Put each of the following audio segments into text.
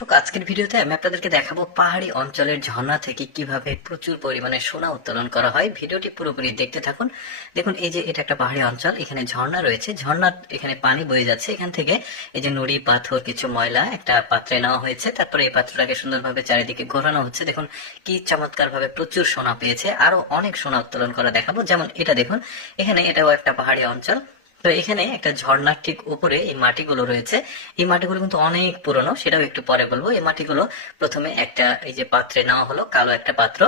আজকের ভিডিওতে আমি আপনাদেরকে দেখাবো পাহাড়ি অঞ্চলের ঝর্ণা থেকে কীভাবে প্রচুর পরিমাণে সোনা উত্তোলন করা হয়। ভিডিওটি পুরোপুরি দেখতে থাকুন। দেখুন, এই যে এটা একটা পাহাড়ি অঞ্চল, এখানে ঝর্ণা রয়েছে। ঝর্ণার এখানে পানি বয়ে যাচ্ছে। এখান থেকে এই যে নুড়ি, পাথর, কিছু ময়লা, একটা পাত্রে নেওয়া হয়েছে। তারপরে এই পাত্রটাকে সুন্দরভাবে চারিদিকে ঘোরানো হচ্ছে। দেখুন, কি চমৎকার ভাবে প্রচুর সোনা পেয়েছে। আরও অনেক সোনা উত্তোলন করা দেখাবো। যেমন এটা দেখুন, এখানে এটাও একটা পাহাড়ি অঞ্চল। তো এখানে একটা ঝর্ণার ঠিক উপরে এই মাটিগুলো রয়েছে। এই মাটিগুলো কিন্তু অনেক পুরনো, সেটাও একটু পরে বলব। এই মাটিগুলো প্রথমে একটা এই যে পাত্রে নেওয়া হলো, কালো একটা পাত্র।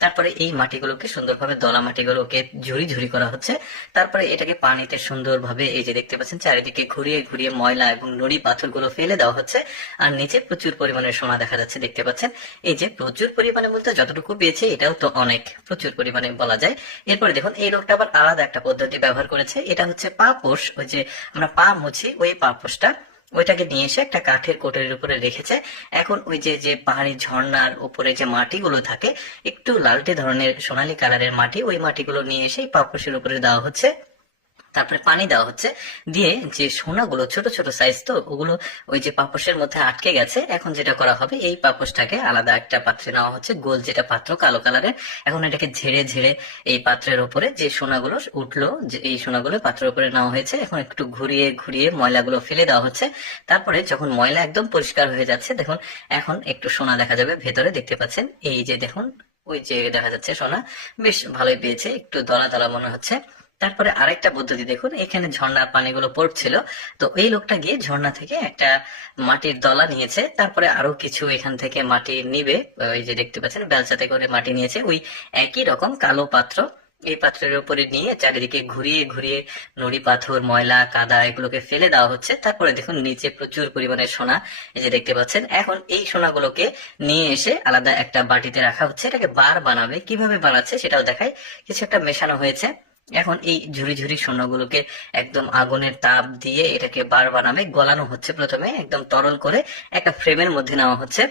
তারপরে এই মাটিগুলোকে সুন্দরভাবে দলা মাটিগুলোকে ঝুড়ি ঝুড়ি করা হচ্ছে। তারপরে এটাকে পানিতে সুন্দরভাবে এই যে দেখতে পাচ্ছেন, চারিদিকে ঘুরিয়ে ঘুরিয়ে ময়লা এবং নুড়ি পাথরগুলো ফেলে দেওয়া হচ্ছে। আর নিচে প্রচুর পরিমাণে সোনা দেখা যাচ্ছে দেখতে পাচ্ছেন। এই যে প্রচুর পরিমাণে বলতে যতটুকু পেয়েছে, এটাও তো অনেক প্রচুর পরিমাণে বলা যায়। এরপরে দেখুন, এই লোকটা আবার আলাদা একটা পদ্ধতি ব্যবহার করেছে। এটা হচ্ছে পা পোষ, ওই যে আমরা পা মুছি, ওই পা পোষটা। ওইটাকে নিয়ে এসে একটা কাঠের কোটের উপরে রেখেছে। এখন ওই যে যে পাহাড়ি ঝর্ণার উপরে যে মাটিগুলো থাকে, একটু লালটে ধরনের সোনালি কালারের মাটি, ওই মাটিগুলো নিয়ে এসে এই পাপোশের উপরে দেওয়া হচ্ছে। তারপরে পানি দেওয়া হচ্ছে। দিয়ে যে সোনাগুলো, ছোট ছোট সাইজ তো, ওগুলো ওই যে পাপোশের মধ্যে আটকে গেছে, এখন যেটা করা হবে, এই পাপোশটাকে আলাদা একটা পাত্রে নেওয়া হচ্ছে, গোল যেটা পাত্র, কালো কালারের। এখন এটাকে ঝেড়ে ঝেড়ে এই পাত্রের উপরে যে সোনাগুলো উঠল এই সোনাগুলো পাত্রের উপরে নেওয়া হয়েছে, এখন একটু ঘুরিয়ে ঘুরিয়ে ময়লাগুলো ফেলে দেওয়া হচ্ছে। তারপরে যখন ময়লা একদম পরিষ্কার হয়ে যাচ্ছে, দেখুন, এখন একটু সোনা দেখা যাবে, ভেতরে দেখতে পাচ্ছেন, এই যে দেখুন, ওই যে দেখা যাচ্ছে সোনা, বেশ ভালোই পেয়েছে, একটু দলা দলা মনে হচ্ছে। তারপরে আরেকটা পদ্ধতি দেখুন, এখানে ঝর্ণার পানিগুলো পড়ছিল। তো এই লোকটা গিয়ে ঝর্ণা থেকে একটা মাটির দলা নিয়েছে, তারপরে আরও কিছু এখান থেকে মাটি নিবে, ওই যে দেখতে পাচ্ছেন, বেলচাতে করে মাটি নিয়েছে। ওই একই রকম কালো পাত্র, এই পাত্রের উপরে নিয়ে চারিদিকে ঘুরিয়ে ঘুরিয়ে নুড়ি, পাথর, ময়লা, কাদা এগুলোকে ফেলে দেওয়া হচ্ছে। তারপরে দেখুন, নিচে প্রচুর পরিমাণে সোনা, এই যে দেখতে পাচ্ছেন। এখন এই সোনাগুলোকে নিয়ে এসে আলাদা একটা বাটিতে রাখা হচ্ছে। এটাকে বার বানাবে। কীভাবে বানাচ্ছে সেটাও দেখায় কিছু একটা মেশানো হয়েছে। এখন এই ঝুড়ি ঝুড়ি সোনাগুলোকে একদম আগুনের তাপ দিয়ে এটাকে বার বানাবে গলানো হচ্ছে প্রথমে, একদম তরল করে একটা ফ্রেমের মধ্যে নেওয়া হচ্ছে।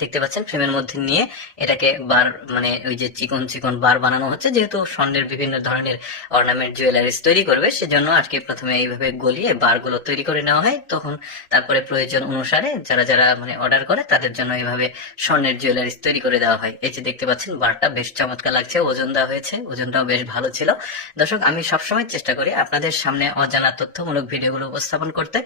দেখতে পাচ্ছেন, ফ্রেমের মধ্যে নিয়ে এটাকে বার মানে ওই যে চিকন চিকন বার বানানো হচ্ছে, যেহেতু স্বর্ণের বিভিন্ন ধরনের অর্নামেন্ট জুয়েলারিস তৈরি করবে, সেজন্য আজকে প্রথমে এইভাবে গলিয়ে বারগুলো তৈরি করে নেওয়া হয়। তখন তারপরে প্রয়োজন অনুসারে যারা যারা মানে অর্ডার করে, তাদের জন্য এইভাবে স্বর্ণের জুয়েলারিস তৈরি করে দেওয়া হয়। এই যে দেখতে পাচ্ছেন, বারটা বেশ চমৎকার লাগছে, ওজন দেওয়া হয়েছে, ওজনটাও বেশ ভালো ছিল। দর্শক, আমি সবসময় চেষ্টা করি আপনাদের সামনে অজানা তথ্যমূলক ভিডিওগুলো উপস্থাপন করতে।